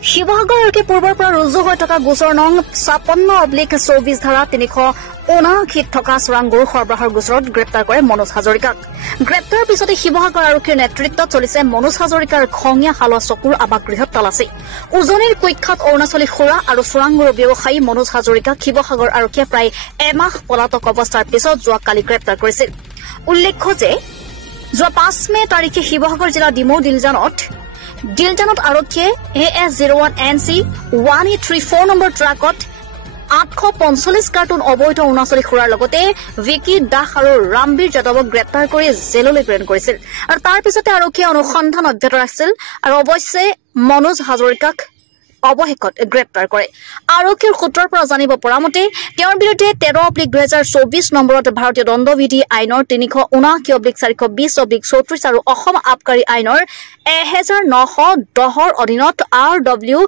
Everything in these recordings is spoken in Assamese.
শিৱসাগৰকে পূৰ্বৰ পৰা ৰুজু হৈ থকা গোচৰ নং 56/24 ধাৰা 379 থকা চোৰাং গৰু সৰবৰাহৰ গোচৰত গ্ৰেপ্তাৰ কৰে মনোজ হাজৰিকাক। গ্ৰেপ্তাৰৰ পিছতে শিৱসাগৰ আৰক্ষীৰ নেতৃত্বত চলিছে মনোজ হাজৰিকাৰ খঙীয়া হালোৱা চকুৰ আৱাসগৃহত তালাচী। উজনিৰ কুখ্যাত অৰুণাচলী সুৰা আৰু চোৰাং গৰু ব্যৱসায়ী মনোজ হাজৰিকাক শিৱসাগৰ আৰক্ষীয়ে প্ৰায় এমাহ পলাতক অৱস্থাৰ পিছত যোৱাকালি গ্ৰেপ্তাৰ কৰিছিল। উল্লেখ্য যে যোৱা 5 মে তাৰিখে শিৱসাগৰ জিলাৰ ডিমৌ ডিলজানত আৰক্ষীয়ে AS01NC 1834 নম্বৰ ট্ৰাকত 845 কাৰ্টুন অবৈধ অৰুণাচলী সুৰাৰ লগতে ভিকি দাস আৰু ৰামবীৰ যাদৱক গ্ৰেপ্তাৰ কৰি জেললৈ প্ৰেৰণ কৰিছিল আৰু তাৰ পিছতে আৰক্ষীয়ে অনুসন্ধান অব্যাহত ৰাখিছিল আৰু অৱশ্যে মনোজ হাজৰিকাক অৱশেষত গ্ৰেপ্তাৰ কৰে। আৰক্ষীৰ সূত্ৰৰ পৰা জানিব পৰা মতে তেওঁৰ বিৰুদ্ধে 13/2024 নম্বৰত ভাৰতীয় দণ্ডবিধি আইনৰ 379/420/34 আৰু অসম আবকাৰী আইনৰ 1910 অধীনত RW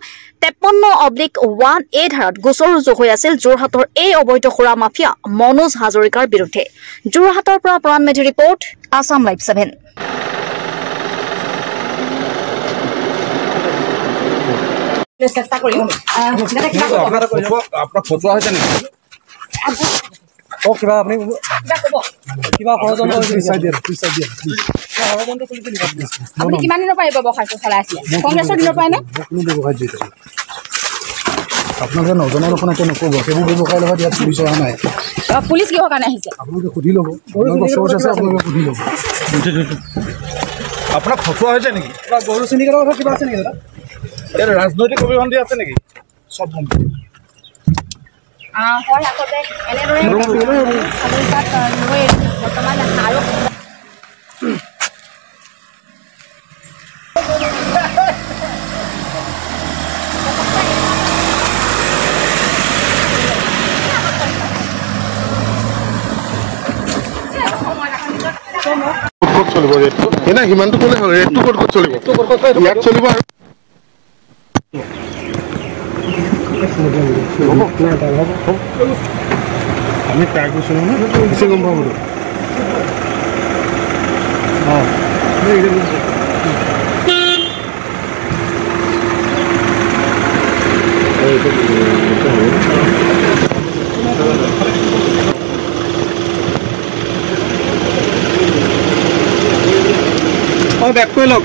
53/1A ধাৰাত গোচৰ ৰুজু হৈ আছিল যোৰহাটৰ এই অবৈধ সুৰা মাফিয়া মনোজ হাজৰিকাৰ বিৰুদ্ধে। যোৰহাটৰ পৰা প্ৰাণ মেধি ৰিপৰ্ট, আছাম লাইভ 7। চেষ্টা কৰিম আপোনাৰ ফটোৱা হৈছে নেকি কিবা আপুনি কিবা ষড়যন্ত্ৰ আপুনি কিমান দিনৰ পৰা এই ব্যৱসায়টো চলাই আছিলে? কংগ্ৰেছৰ দিনৰ পৰাই নে? আপোনালোকে নজনা নুশুনা কিয় নক'ব? সেইবোৰ ব্যৱসায়ৰ লগত ইয়াত পুলিচ অহা নাই। পুলিচ কিহৰ কাৰণে আহিছে আপোনালোকে সুধি ল'ব। আপোনালোকে সুধি ল'ব। আপোনাক ফটোৱা হৈছে নেকি? গৰু চিণ্ডিকেটৰ কথা কিবা আছে নেকি দাদা? ইয়াৰ ৰাজনৈতিক অভিসন্ধি আছে নেকি? চব সম্পূৰ্ণ হয় আগতে এনেদৰে বৰ্তমান আৰু চলিব ৰেটটো এনে সিমানটো ক'লে হ'ল। ৰেটটো ক'ত চলিব? ইয়াত চলিব আৰু আমি ট্ৰাই কৰিছোঁ নহয় বেছি গম পাব বেক কৰি লওক।